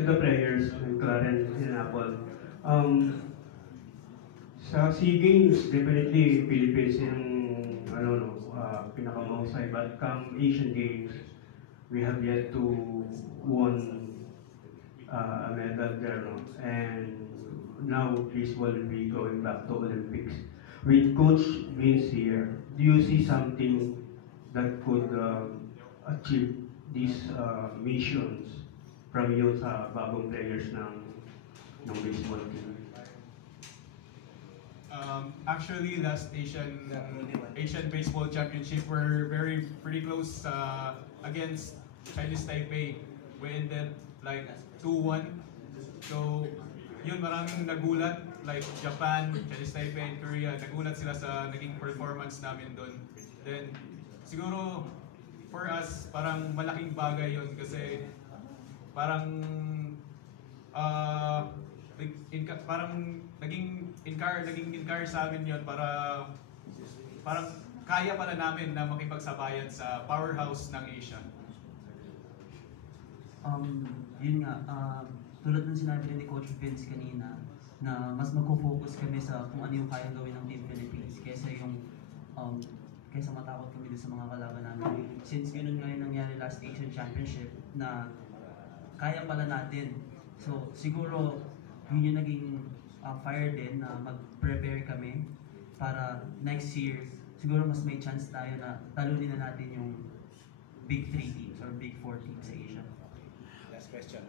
to the players and Clarence and Apple. Sa SEA Games, definitely Philippines yung pinakamahusay. But come Asian Games, we have yet to won a medal there, no? And now baseball will be going back to Olympics. With Coach Vince here, do you see something that could achieve these missions from you sa bagong players ng baseball team? Actually, last Asian Baseball Championship, we're pretty close against Chinese Taipei. We ended like 2-1. So, yun, maraming nagulat. Like Japan, Chinese Taipei, and Korea, nagulat sila sa naging performance namin doon. Then, siguro, for us, parang malaking bagay yun kasi parang parang naging encourage sa amin yun para parang kaya pala namin na makipagsabayan sa powerhouse ng Asia. Yun nga, tulad ng sinabi rin ni Coach Vince kanina, na mas magpo-focus kami sa kung ano yung kayang gawin ng Team Philippines kaysa matakot kami sa mga kalaban namin. Since ganun nga yung nangyari last Asian Championship na kaya pala natin. So siguro yun yung naging fire din na mag-prepare kami para next year siguro mas may chance tayo na talunin na natin yung Big 3 teams or Big 4 teams sa Asia. Last question.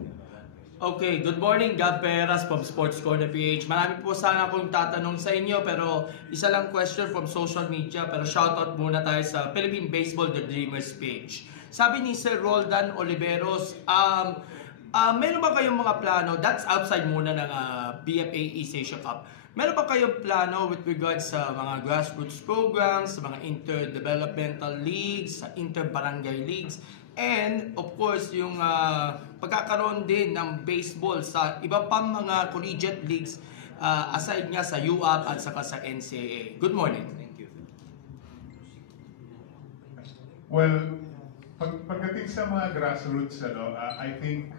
Okay, good morning, Gab Peras from Sports Corner PH. Marami po sana akong tatanong sa inyo pero isa lang question from social media pero shoutout muna tayo sa Philippine Baseball The Dreamers page. Sabi ni Sir Roldan Oliveros, meron ba kayong mga plano, that's outside muna ng BFA East Asia Cup, meron ba kayong plano with regards sa mga grassroots programs, sa mga interdevelopmental leagues, sa inter-barangay leagues, and of course yung pagkakaroon din ng baseball sa iba pang mga collegiate leagues aside nga sa UAP at saka sa NCAA. Good morning. Thank you. Well, pagdating sa mga grassroots, I think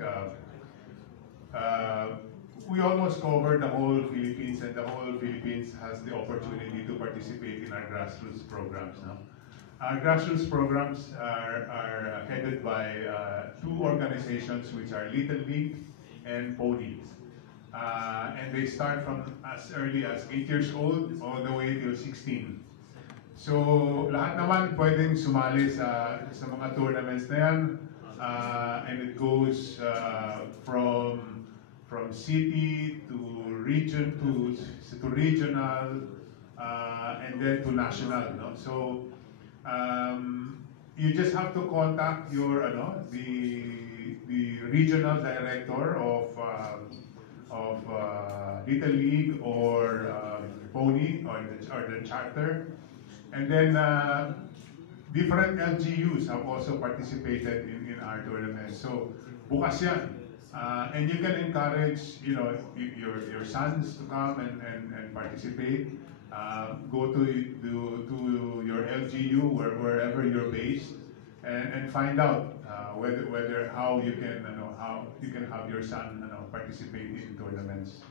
we almost covered the whole Philippines, and the whole Philippines has the opportunity to participate in our grassroots programs now. Our grassroots programs are headed by two organizations, which are Little League and Ponies. And they start from as early as 8 years old all the way till 16. So lahat naman pwedeng sumali sa mga tournaments na yan. And it goes from city to region to regional and then to national. No? So you just have to contact your the regional director of Little League or Pony or the charter, and then different LGUs have also participated in our tournament. So bukas yan, and you can encourage your sons to come and participate. Go to your LGU wherever you're based and find out how you can have your son participate in tournaments.